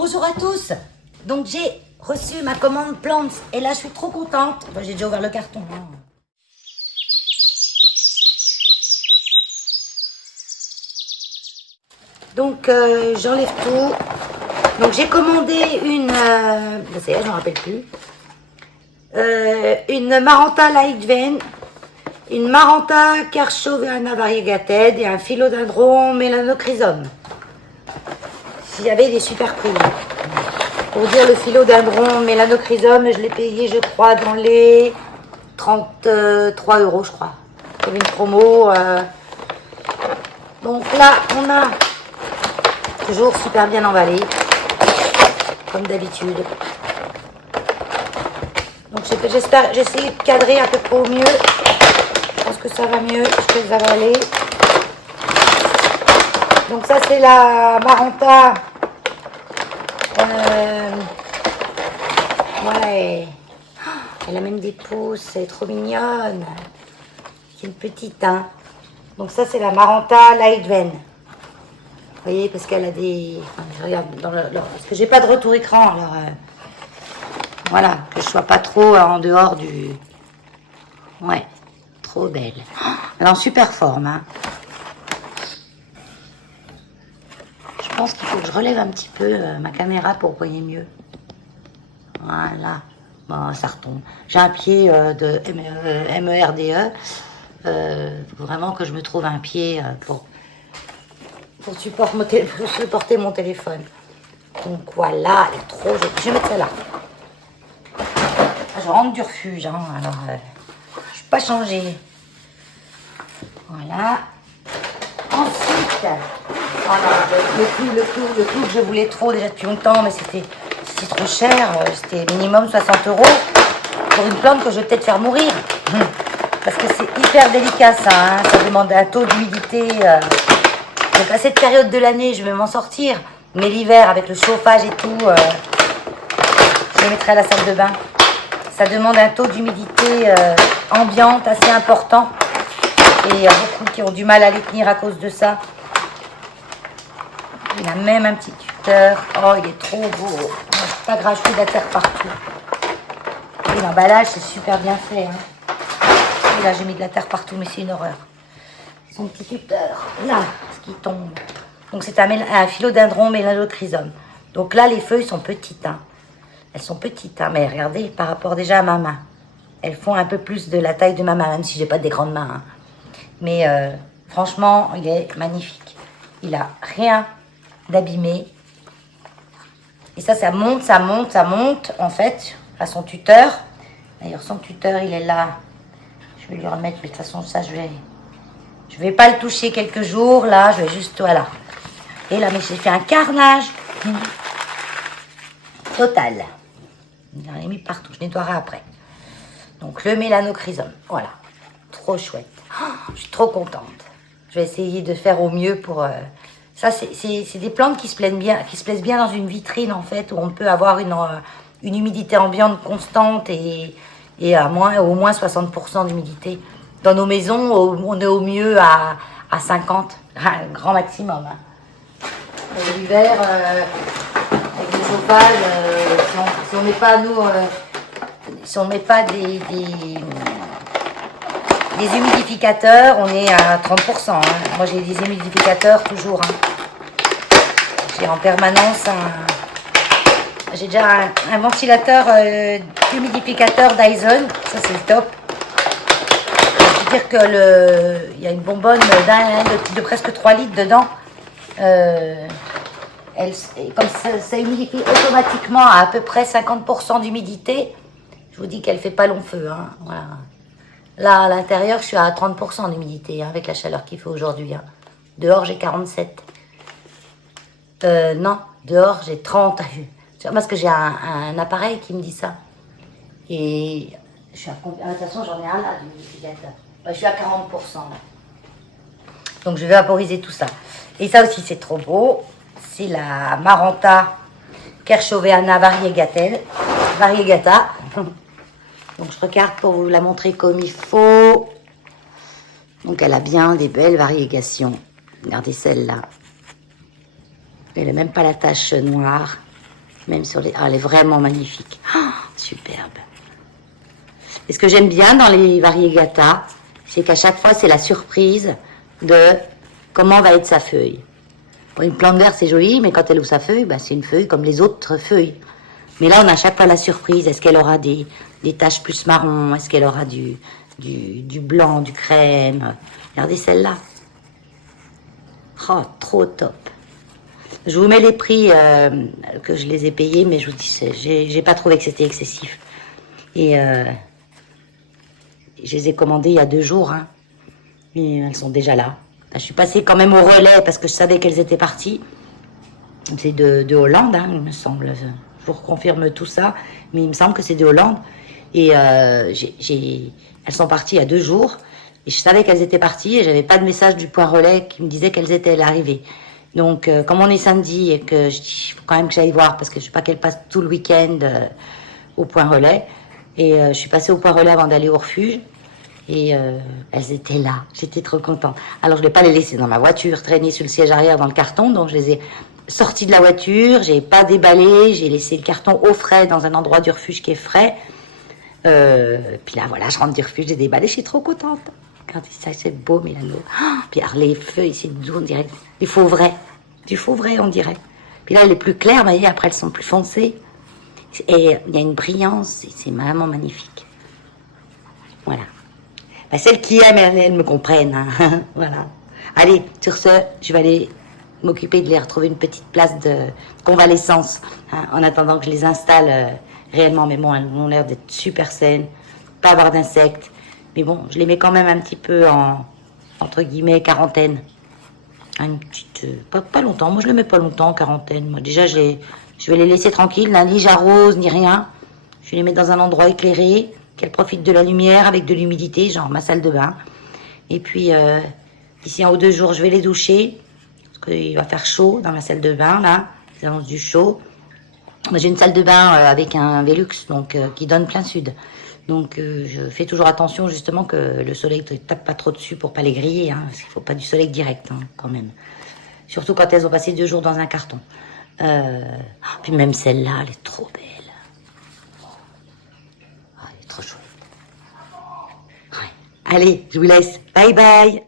Bonjour à tous. Donc j'ai reçu ma commande Plants et là je suis trop contente. Enfin, j'ai déjà ouvert le carton. Donc j'enlève tout. Donc j'ai commandé une... ça y est, je m'en rappelle plus. Une Maranta Lightven, une Maranta Kerchoveana Variegated et un Philodendron Melanochrysum. Il y avait des super prix. Pour dire le Philodendron Melanochrysum, je l'ai payé, je crois, dans les 33 €, je crois. Il y avait une promo. Donc là, on a toujours super bien emballé, comme d'habitude. Donc j'espère, j'ai essayé de cadrer à peu près au mieux. Je pense que ça va mieux, je vais avaler. Donc ça c'est la Maranta. Ouais. Elle a même des pousses, elle est trop mignonne. C'est une petite, hein. Donc ça c'est la Maranta Lightven. Vous voyez, parce qu'elle a des... Enfin, je regarde dans parce que j'ai pas de retour écran, alors... voilà, que je sois pas trop en dehors du... Ouais, trop belle. Elle est en super forme, hein. Je pense qu'il faut que je relève un petit peu ma caméra pour voyer mieux. Voilà. Bon, ça retombe. J'ai un pied de MERDE. Vraiment que je me trouve un pied pour supporter mon téléphone. Donc voilà, elle est trop jolie. Je vais mettre celle-là. Je rentre du refuge, hein, alors je suis pas changée. Voilà. Ensuite, voilà, le clou que je voulais trop déjà depuis longtemps, mais c'était trop cher. C'était minimum 60 € pour une plante que je vais peut-être faire mourir. Parce que c'est hyper délicat ça, hein, ça demande un taux d'humidité. Donc à cette période de l'année, je vais m'en sortir. Mais l'hiver, avec le chauffage et tout, je le mettrai à la salle de bain. Ça demande un taux d'humidité ambiante assez important. Et il y a beaucoup qui ont du mal à les tenir à cause de ça. Il a même un petit tuteur. Oh, il est trop beau. C'est pas grave, je fais de la terre partout. Et l'emballage, c'est super bien fait. Hein. Et là, j'ai mis de la terre partout, mais c'est une horreur. Son petit tuteur. Là, ce qui tombe. Donc, c'est un Philodendron Melanochrysum. Donc là, les feuilles sont petites. Hein. Elles sont petites, hein, mais regardez, par rapport déjà à ma main. Elles font un peu plus de la taille de ma main, même si j'ai pas des grandes mains. Hein. Mais franchement, il est magnifique. Il a rien d'abîmé. Et ça monte, ça monte, ça monte, en fait, à son tuteur. D'ailleurs, son tuteur, il est là. Je vais lui remettre, mais de toute façon, ça, je vais pas le toucher quelques jours, là. Je vais juste, voilà. Et là, mais j'ai fait un carnage total. J'en ai mis partout, je nettoierai après. Donc, le Melanochrysum, voilà. Trop chouette. Oh, je suis trop contente. Je vais essayer de faire au mieux pour... Ça, c'est des plantes qui se plaisent bien dans une vitrine, en fait, où on peut avoir une humidité ambiante constante et au moins 60% d'humidité. Dans nos maisons, on est au mieux à 50, un grand maximum. Hein. L'hiver, avec le chauffage, si on met pas, nous... si on met pas des humidificateurs, on est à 30%. Hein. Moi, j'ai des humidificateurs toujours. Hein. J'ai en permanence j'ai déjà un ventilateur humidificateur Dyson. Ça, c'est le top. Je veux dire que il y a une bonbonne de presque 3 litres dedans. Comme ça humidifie automatiquement à peu près 50% d'humidité, je vous dis qu'elle fait pas long feu. Hein. Voilà. Là, à l'intérieur, je suis à 30% d'humidité, hein, avec la chaleur qu'il fait aujourd'hui. Hein. Dehors, j'ai 47. Non, dehors, j'ai 30. Parce que j'ai un appareil qui me dit ça. Et je suis à combien? De toute façon, j'en ai un là, d'humidificateur. Je suis à 40%. Là. Donc, je vais vaporiser tout ça. Et ça aussi, c'est trop beau. C'est la Maranta Kerchoveana Variegata. Donc, je regarde pour vous la montrer comme il faut. Donc, elle a bien des belles variégations. Regardez celle-là. Elle n'a même pas la tache noire. Même sur les... Ah, elle est vraiment magnifique. Oh, superbe. Et ce que j'aime bien dans les variegata, c'est qu'à chaque fois, c'est la surprise de comment va être sa feuille. Bon, une plante verte, c'est joli, mais quand elle ouvre sa feuille, bah, c'est une feuille comme les autres feuilles. Mais là, on a à chaque fois la surprise. Est-ce qu'elle aura des taches plus marron? Est-ce qu'elle aura du blanc, du crème? Regardez celle-là. Oh, trop top. Je vous mets les prix que je les ai payés, mais je vous dis, j'ai pas trouvé que c'était excessif. Et je les ai commandées il y a 2 jours, hein. Et elles sont déjà là. Là, je suis passée quand même au relais parce que je savais qu'elles étaient parties. C'est de Hollande, hein, il me semble. Je vous reconfirme tout ça, mais il me semble que c'est de Hollande. Et elles sont parties il y a 2 jours. Et je savais qu'elles étaient parties et j'avais pas de message du point relais qui me disait qu'elles étaient arrivées. Donc, comme on est samedi et que je dis, il faut quand même que j'aille voir parce que je ne veux pas qu'elles passent tout le week-end au point relais. Et je suis passée au point relais avant d'aller au refuge. Et elles étaient là. J'étais trop contente. Alors, je ne vais pas les laisser dans ma voiture, traîner sur le siège arrière dans le carton. Donc, je les ai sorties de la voiture. Je n'ai pas déballé. J'ai laissé le carton au frais dans un endroit du refuge qui est frais. Puis là, voilà, je rentre du refuge, j'ai déballé. Je suis trop contente. Regardez ça, c'est beau, Mélano. Oh, puis alors, les feuilles, c'est doux, on dirait. Du faux vrai. Du faux vrai, on dirait. Puis là, elle est plus claire, mais après, elles sont plus foncées. Et il y a une brillance. C'est vraiment magnifique. Voilà. Bah, celles qui aiment, elles me comprennent. Hein. Voilà. Allez, sur ce, je vais aller m'occuper de les retrouver une petite place de convalescence. Hein, en attendant que je les installe réellement. Mais bon, elles ont l'air d'être super saines. Pas avoir d'insectes. Mais bon, je les mets quand même un petit peu en, entre guillemets, quarantaine. Une petite... pas longtemps. Moi, je les mets pas longtemps en quarantaine. Moi, déjà, je vais les laisser tranquilles. Ni j'arrose, ni rien. Je vais les mettre dans un endroit éclairé, qu'elles profitent de la lumière avec de l'humidité, genre ma salle de bain. Et puis, d'ici 1 ou 2 jours, je vais les doucher. Parce qu'il va faire chaud dans ma salle de bain, là. Ils annoncent du chaud. J'ai une salle de bain avec un Velux, donc qui donne plein sud. Donc je fais toujours attention justement que le soleil ne tape pas trop dessus pour pas les griller, hein, parce qu'il faut pas du soleil direct hein, quand même. Surtout quand elles ont passé 2 jours dans un carton. Puis même celle-là, elle est trop belle. Elle est trop chouette. Ouais. Allez, je vous laisse. Bye bye.